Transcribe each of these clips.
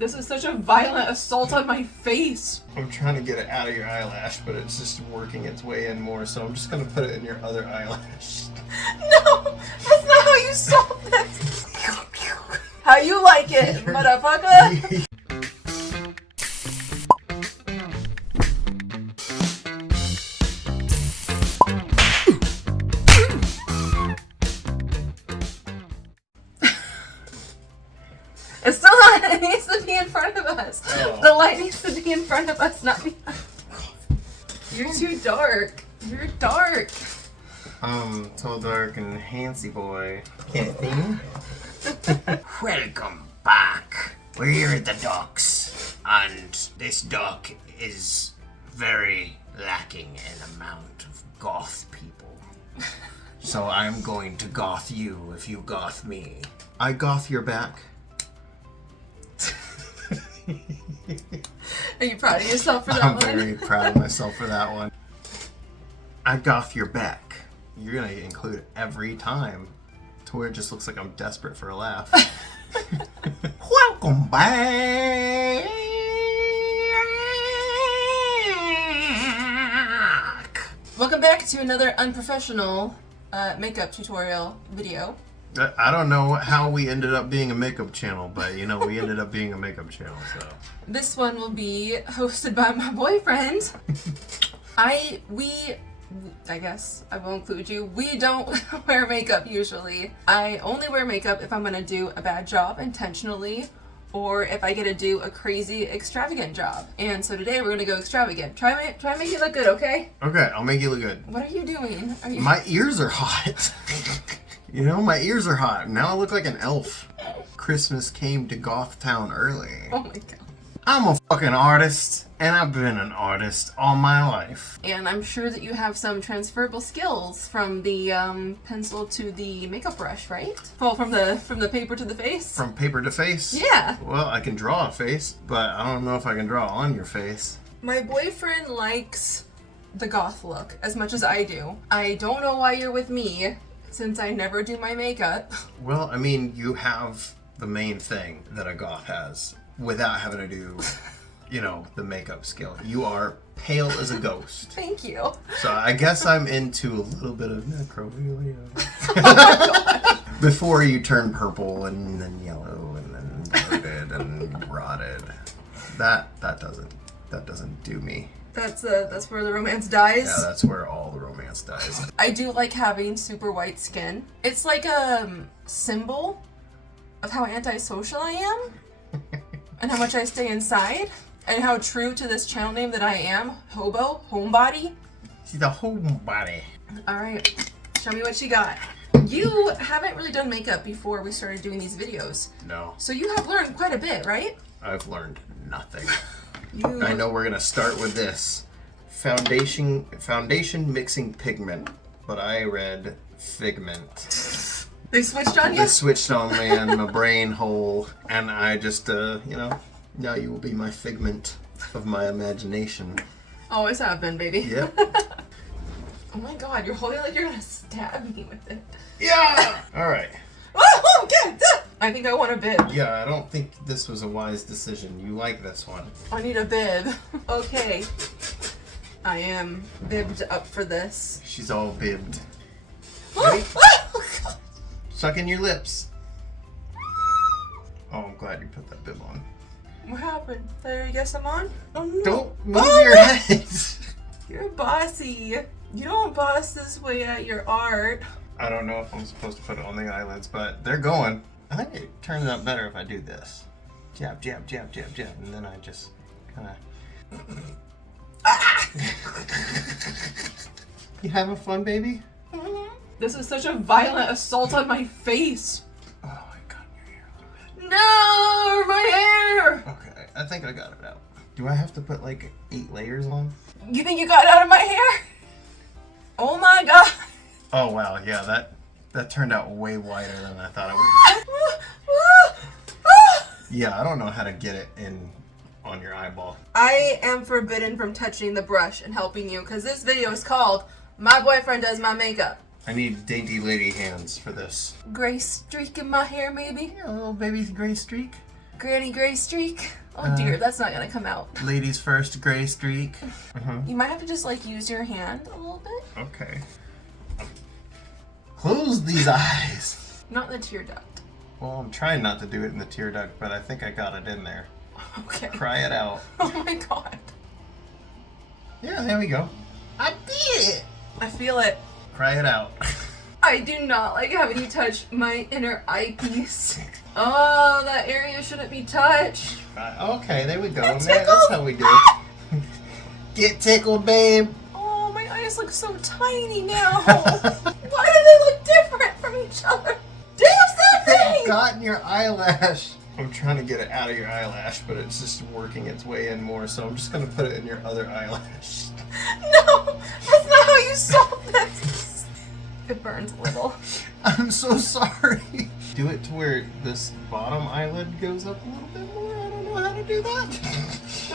This is such a violent assault on my face. I'm trying to get it out of your eyelash, but it's just working its way in more, so I'm just gonna put it in your other eyelash. No, that's not how you solve this. How you like it, motherfucker? It's still not, it needs to be in front of us. Oh. The light needs to be in front of us, not behind. You're too dark. You're dark. So dark and handsy boy. Can't think. Welcome back. We're here at the docks, and this dock is very lacking in amount of goth people. So I'm going to goth you if you goth me. I goth your back. Are you proud of yourself for that I'm one? very proud of myself for that one. I goth your back. You're gonna include it every time to where it just looks like I'm desperate for a laugh. Welcome back. Welcome back to another unprofessional makeup tutorial video. I don't know how we ended up being a makeup channel, but you know, we ended up being a makeup channel, so. This one will be hosted by my boyfriend. I guess I will include you. We don't wear makeup usually. I only wear makeup if I'm gonna do a bad job intentionally, or if I get to do a crazy extravagant job. And so today we're gonna go extravagant. Try and make it look good, okay? Okay, I'll make you look good. What are you doing? My ears are hot. You know, my ears are hot. Now I look like an elf. Christmas came to Goth Town early. Oh my god. I'm a fucking artist, and I've been an artist all my life. And I'm sure that you have some transferable skills from the pencil to the makeup brush, right? Well, from the paper to the face? From paper to face? Yeah. Well, I can draw a face, but I don't know if I can draw on your face. My boyfriend likes the goth look as much as I do. I don't know why you're with me, since I never do my makeup. Well, I mean, you have the main thing that a goth has without having to do, you know, the makeup skill. You are pale as a ghost. Thank you. So I guess I'm into a little bit of necrophilia. Oh my god. Before you turn purple and then yellow and then bloated and rotted. That doesn't do me. That's where the romance dies. Yeah, that's where all the romance dies. I do like having super white skin. It's like a symbol of how antisocial I am and how much I stay inside and how true to this channel name that I am, hobo, homebody. She's a homebody. All right, show me what you got. You haven't really done makeup before we started doing these videos. No. So you have learned quite a bit, right? I've learned nothing. I know we're gonna start with this foundation mixing pigment, but I read figment. They switched on you? They switched on me and my brain hole, and I just, you know, now you will be my figment of my imagination. Always have been, baby. Yep. Oh my god, you're holding it like you're gonna stab me with it. Yeah! Alright. Oh, God! I think I want a bib. Yeah, I don't think this was a wise decision. You like this one. I need a bib. Okay. I am bibbed up for this. She's all bibbed. Ready? Suck in your lips. Oh, I'm glad you put that bib on. What happened? Did I guess I'm on? Oh no. Don't move your head. You're bossy. You don't boss this way at your art. I don't know if I'm supposed to put it on the eyelids, but they're going. I think it turns out better if I do this. Jab, jab, jab, jab, jab, and then I just kind of... You having fun, baby? This is such a violent assault on my face. Oh, I got in your hair a little bit. No, my hair! Okay, I think I got it out. Do I have to put like 8 layers on? You think you got it out of my hair? Oh my god. Oh wow, yeah, that turned out way wider than I thought it would. Yeah, I don't know how to get it in on your eyeball. I am forbidden from touching the brush and helping you because this video is called My Boyfriend Does My Makeup. I need dainty lady hands for this. Gray streak in my hair, maybe? Yeah, a little baby gray streak. Granny gray streak. Oh dear, that's not gonna come out. Ladies first, gray streak. You might have to just like use your hand a little bit. Okay. Close these eyes. Not the tear duct. Well, I'm trying not to do it in the tear duct, but I think I got it in there. Okay. Cry it out. Oh my god. Yeah, there we go. I did it. I feel it. Cry it out. I do not like having you touch my inner eyepiece. Oh, that area shouldn't be touched. Okay, there we go. Get That's how we do it. Get tickled, babe. Oh, my eyes look so tiny now. Why do they look different from each other? Do something! It's got in your eyelash. I'm trying to get it out of your eyelash, but it's just working its way in more, so I'm just going to put it in your other eyelash. No, that's not how you solve this. It burns a little. I'm so sorry. Do it to where this bottom eyelid goes up a little bit more. I don't know how to do that.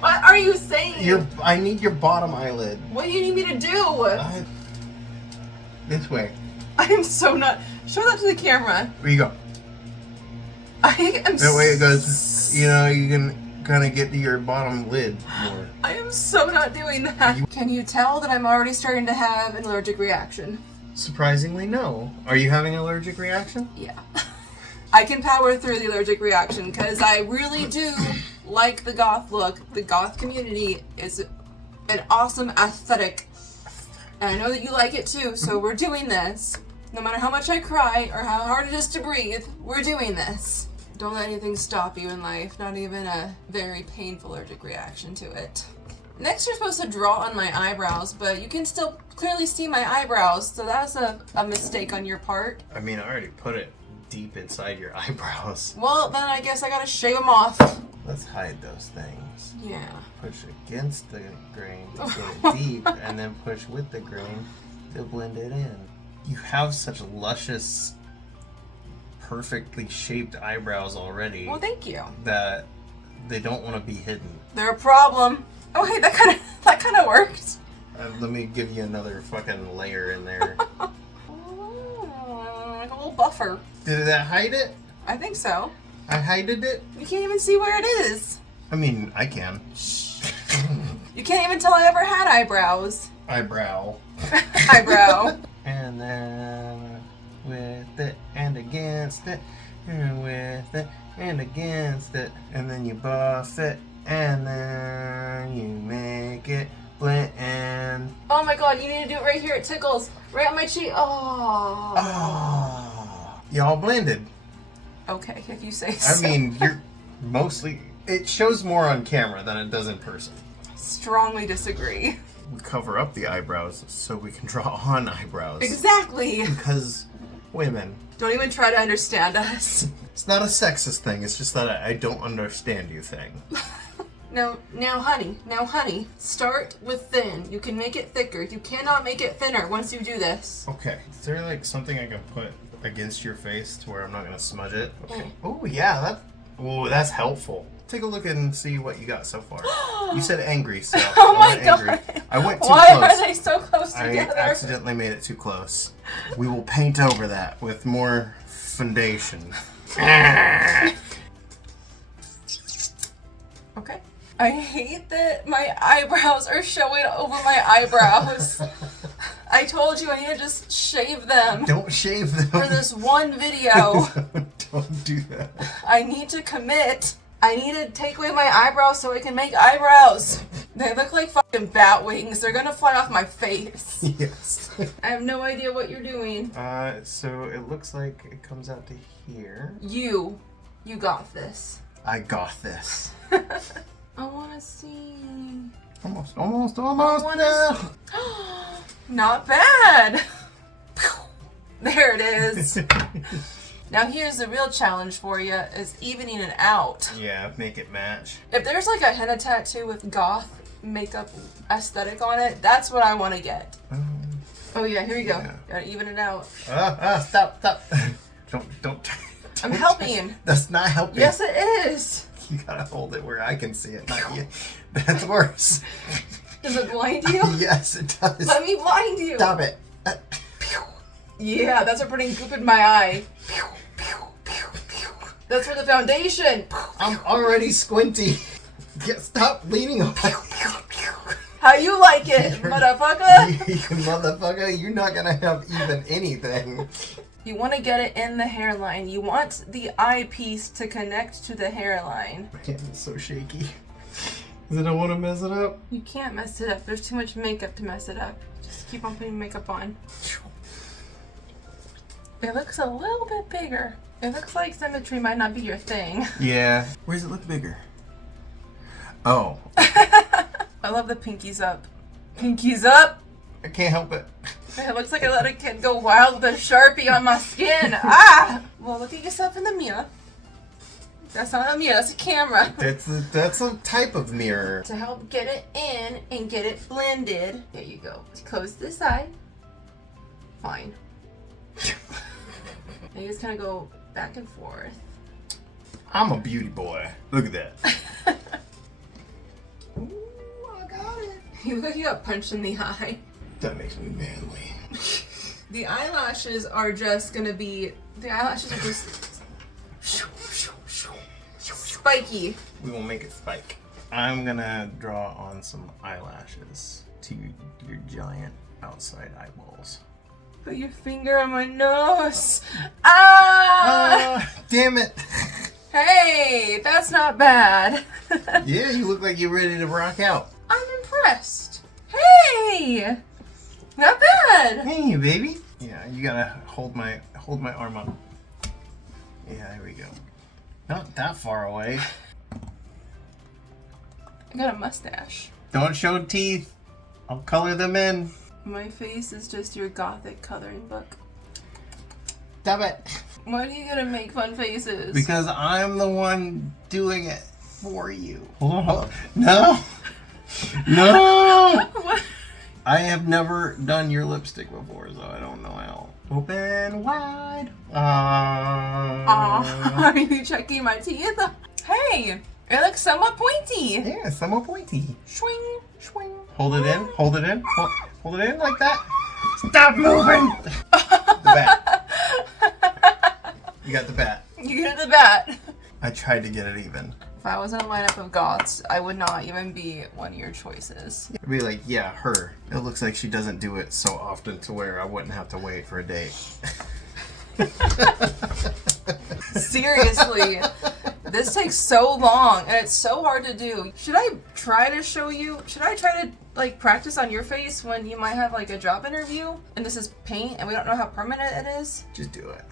What are you saying? I need your bottom eyelid. What do you need me to do? This way. I am so not. Show that to the camera. Where you go? I am. That way it goes. You know, you can kind of get to your bottom lid more. I am so not doing that. Can you tell that I'm already starting to have an allergic reaction? Surprisingly, no. Are you having an allergic reaction? Yeah. I can power through the allergic reaction because I really do like the goth look. The goth community is an awesome aesthetic. And I know that you like it too, so we're doing this. No matter how much I cry or how hard it is to breathe, we're doing this. Don't let anything stop you in life, not even a very painful allergic reaction to it. Next, you're supposed to draw on my eyebrows, but you can still clearly see my eyebrows, so that's a mistake on your part. I mean, I already put it deep inside your eyebrows. Well, then I guess I gotta shave them off. Let's hide those things. Yeah. Push against the grain to get it deep, and then push with the grain to blend it in. You have such luscious, perfectly shaped eyebrows already. Well, thank you. That they don't want to be hidden. They're a problem. Oh, hey, that kind of worked. Let me give you another fucking layer in there. Like a little buffer. Did that hide it? I think so. I hided it? You can't even see where it is. I mean, I can. You can't even tell I ever had eyebrows. Eyebrow. Eyebrow. And then with it and against it, and with it and against it, and then you buff it, and then you make it blend. Oh my god, you need to do it right here. It tickles. Right on my cheek. Oh. Oh. Y'all blended. Okay, if you say so. I mean, you're mostly... It shows more on camera than it does in person. Strongly disagree. We cover up the eyebrows so we can draw on eyebrows. Exactly. Because women. Don't even try to understand us. It's not a sexist thing, it's just that I don't understand you thing. Now honey, start with thin. You can make it thicker. You cannot make it thinner once you do this. Okay. Is there like something I can put against your face to where I'm not gonna smudge it? Okay. Oh yeah, that's helpful. Take a look and see what you got so far. You said angry, so oh I went my god. angry. I went too Why close. are they so close I together? accidentally made it too close. We will paint over that with more foundation. Okay. I hate that my eyebrows are showing over my eyebrows. I told you I need to just shave them. Don't shave them. For this one video. Don't do that. I need to commit. I need to take away my eyebrows so I can make eyebrows. They look like fucking bat wings. They're gonna fly off my face. Yes. I have no idea what you're doing. So it looks like it comes out to here. You got this. I got this. I wanna see. Almost wanna Not bad. There it is. Now here's the real challenge for you, is evening it out. Yeah, make it match. If there's like a henna tattoo with goth makeup aesthetic on it, that's what I want to get. Oh yeah, here we go. Yeah. Gotta even it out. Stop. Don't. I'm helping. That's not helping. Yes, it is. You gotta hold it where I can see it, not you. That's worse. Does it blind you? Yes, it does. Let me blind you. Stop it. Yeah, that's what putting goop in my eye. That's for the foundation. I'm already squinty. Stop leaning on. How you like it, motherfucker? You motherfucker, you're not gonna have even anything. You want to get it in the hairline. You want the eyepiece to connect to the hairline. My hand is so shaky. Because I don't want to mess it up. You can't mess it up. There's too much makeup to mess it up. Just keep on putting makeup on. It looks a little bit bigger. It looks like symmetry might not be your thing. Yeah. Where does it look bigger? Oh. I love the pinkies up. Pinkies up! I can't help it. It looks like I let a kid go wild with a Sharpie on my skin. Ah! Well, look at yourself in the mirror. That's not a mirror, that's a camera. That's a type of mirror. To help get it in and get it blended. There you go. Close this side. Fine. And you just kind of go back and forth. I'm a beauty boy. Look at that. Ooh, I got it. You look like you got punched in the eye. That makes me manly. The eyelashes are just gonna be. The eyelashes are just spiky. We will make it spike. I'm gonna draw on some eyelashes to your giant outside eyeballs. Put your finger on my nose. Ah! Damn it. Hey, that's not bad. Yeah, you look like you're ready to rock out. I'm impressed. Hey! Not bad. Hey, baby. Yeah, you gotta hold my arm up. Yeah, there we go. Not that far away. I got a mustache. Don't show teeth. I'll color them in. My face is just your gothic coloring book. Stop it. Why do you gotta make fun faces? Because I'm the one doing it for you. Hold on, hold on. No! No! What? I have never done your lipstick before, so I don't know how. Open wide. Are you checking my teeth? Hey! It looks somewhat pointy. Yeah, somewhat pointy. Swing, swing. Hold it in. Hold it in. Hold it in like that. Stop moving! The bat. You got the bat. You get the bat. I tried to get it even. If I was in a lineup of goths, I would not even be one of your choices. I'd be like, yeah, her. It looks like she doesn't do it so often to where I wouldn't have to wait for a date. Seriously, this takes so long and it's so hard to do. Should I try to show you? Should I try to like practice on your face when you might have like a job interview and this is paint and we don't know how permanent it is? Just do it.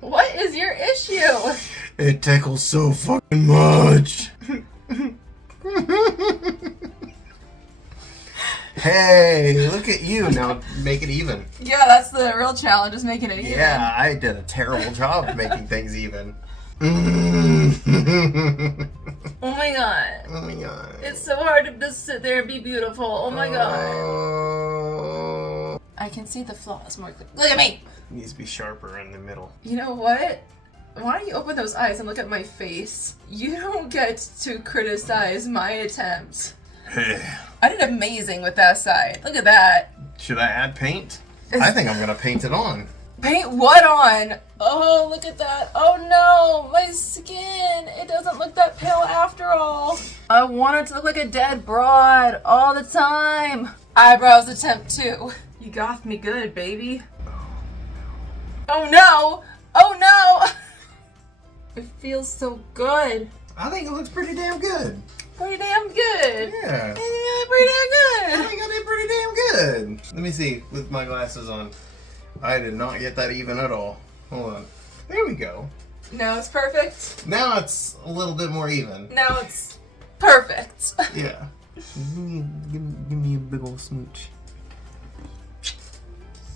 What is your issue? It tickles so fucking much. Hey, look at you. Now make it even. Yeah, that's the real challenge, is making it even. Yeah, I did a terrible job of making things even. Oh my god. Oh my god. It's so hard to just sit there and be beautiful. Oh my god. Oh. I can see the flaws more clearly. Look at me! Needs to be sharper in the middle. You know what? Why don't you open those eyes and look at my face? You don't get to criticize my attempts. I did amazing with that side. Look at that. Should I add paint? I think I'm gonna paint it on. Paint what on? Oh, look at that. Oh no, my skin. It doesn't look that pale after all. I want it to look like a dead broad all the time. Eyebrows attempt 2. You got me good, baby. Oh no! Oh no! It feels so good. I think it looks pretty damn good. Pretty damn good. Yeah. Pretty damn I good. think I did pretty damn good. Let me see with my glasses on. I did not get that even at all. Hold on. There we go. Now it's perfect. Now it's a little bit more even. Now it's perfect. Yeah. Give me a big old smooch.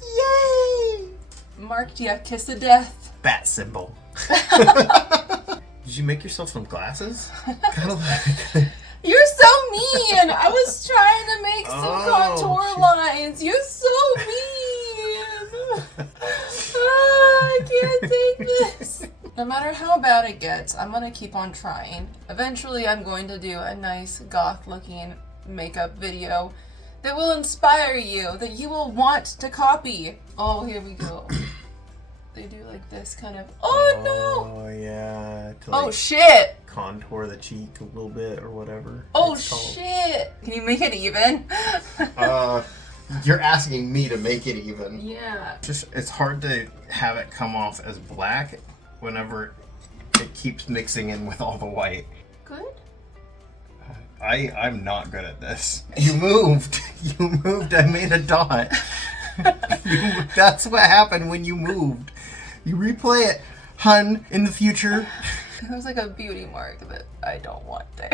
Yay! Marked ya, kiss of death. Bat symbol. Did you make yourself some glasses? Kind of like. You're so mean. I was trying to make some contour shit. lines. You're so mean. I can't take this. No matter how bad it gets, I'm gonna keep on trying. Eventually, I'm going to do a nice goth-looking makeup video that will inspire you, that you will want to copy. Oh, here we go. they do like this kind of. Oh no! Oh yeah. To Oh like shit! contour the cheek a little bit or whatever. Oh it's called. shit! Can you make it even? You're asking me to make it even. Yeah. It's hard to have it come off as black whenever it keeps mixing in with all the white. Good. I'm not good at this. You moved. You moved. I made a dot. That's what happened when you moved. You replay it, hun, in the future. It was like a beauty mark that I don't want there.